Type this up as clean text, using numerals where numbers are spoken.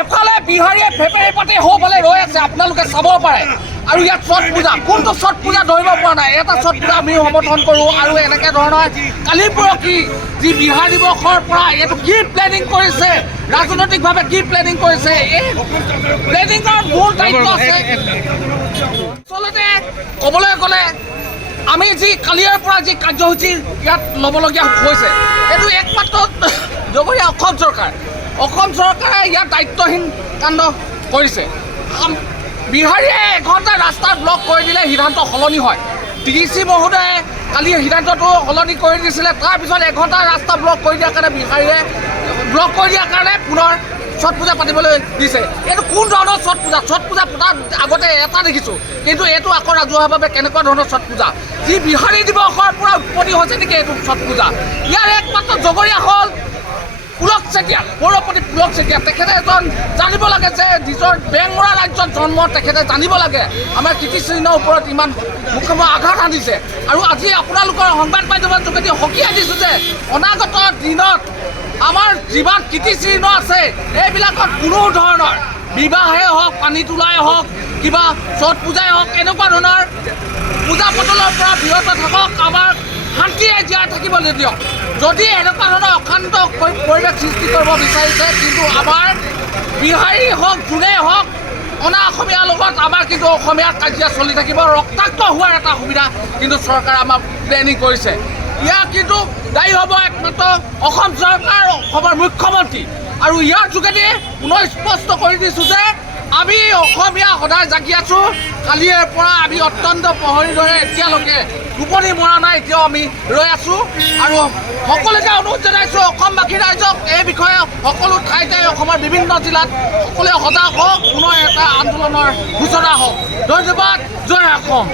এফালে বিহাৰীয়ে ফেপেৰি পাতি সৌফালে ৰৈ আছে, আপোনালোকে চাব পাৰে। আৰু ইয়াত ছট পূজা, কোনটো ছট পূজা ধৰিব পৰা নাই। এটা ছট পূজা আমি সমৰ্থন কৰোঁ আৰু এনেকৈ ধৰণৰ কালি পৰহি যি বিহাৰ দিৱসৰ পৰা এইটো কি প্লেনিং কৰিছে, ৰাজনৈতিকভাৱে কি প্লেনিং কৰিছে, এই প্লেনিঙৰ মূল দায়িত্ব আছে। আচলতে ক'বলৈ গ'লে আমি যি কালিৰ পৰা যি কাৰ্যসূচী ইয়াত ল'বলগীয়া হৈছে, এইটো একমাত্ৰ জগৰীয়া অসম চৰকাৰে ইয়াত দায়িত্বহীন কাণ্ড কৰিছে। বিহাৰীয়ে এঘণ্টা ৰাস্তা ব্লক কৰি দিলে সিদ্ধান্ত সলনি হয়। DDC মহোদয়ে কালি সিদ্ধান্তটো সলনি কৰি দিছিলে, তাৰপিছত এঘণ্টা ৰাস্তা ব্লক কৰি দিয়াৰ কাৰণে বিহাৰীয়ে ব্লক কৰি দিয়াৰ কাৰণে পুনৰ ছট পূজা পাতিবলৈ দিছে। এইটো কোন ধৰণৰ ছট পূজা? ছট পূজা পতাৰ আগতে এটা দেখিছোঁ, কিন্তু এইটো আকৌ ৰাজহুৱাভাৱে কেনেকুৱা ধৰণৰ ছট পূজা? যি বিহাৰী দিৱসৰ পৰা উৎপত্তি হৈছে নেকি এইটো ছট পূজা? ইয়াৰ একমাত্ৰ জগৰীয়া হ'ল পুলক চেতিয়া, পৌৰপতি পুলক চেতিয়া। তেখেতে এজন জানিব লাগে যে নিজৰ বেংমৰা ৰাজ্যত জন্ম, তেখেতে জানিব লাগে আমাৰ কীৰ্তিচিহ্নৰ ওপৰত ইমান মুখ্যমন্ত্ৰী আঘাত আনিছে। আৰু আজি আপোনালোকৰ সংবাদ মাধ্যমৰ যোগেদি সকীয়াই দিছোঁ যে অনাগত দিনত আমাৰ যিমান কীৰ্তিচিহ্ন আছে এইবিলাকত কোনো ধৰণৰ বিবাহে হওক, পানী তোলাই হওক, কিবা ছট পূজাই হওক, এনেকুৱা ধৰণৰ পূজা পাতলৰ পৰা বিৰত থাকক, আমাৰ শান্তিৰে জীয়াই থাকিবলৈ দিয়ক। যদি এনেকুৱা ধৰণৰ অশান্ত পৰিৱেশ সৃষ্টি কৰিব বিচাৰিছে, কিন্তু আমাৰ বিহাৰী হওক, যোনেই হওক, অনা অসমীয়াৰ লগত আমাৰ কিন্তু অসমীয়াৰ কাজিয়া চলি থাকিব। ৰক্তাক্ত হোৱাৰ এটা সুবিধা কিন্তু চৰকাৰে আমাৰ প্লেনিং কৰিছে। ইয়াৰ কিন্তু দায়ী হ'ব একমাত্ৰ অসম চৰকাৰ, অসমৰ মুখ্যমন্ত্ৰী। আৰু ইয়াৰ যোগেদি পুনৰ স্পষ্ট কৰি দিছোঁ যে আমি অসমীয়া সদায় জাগি আছোঁ। কালিৰ পৰা আমি অত্যন্ত প্ৰহৰীৰ দৰে এতিয়ালৈকে টোপনি মৰা নাই, এতিয়াও আমি ৰৈ আছোঁ। আৰু সকলোকে অনুৰোধ জনাইছোঁ, অসমবাসী ৰাইজক এই বিষয়ে সকলো ঠাইতে অসমৰ বিভিন্ন জিলাত সকলোৱে সজাগ হওক, পুনৰ এটা আন্দোলনৰ সূচনা হওক। ধন্যবাদ। জয় অসম।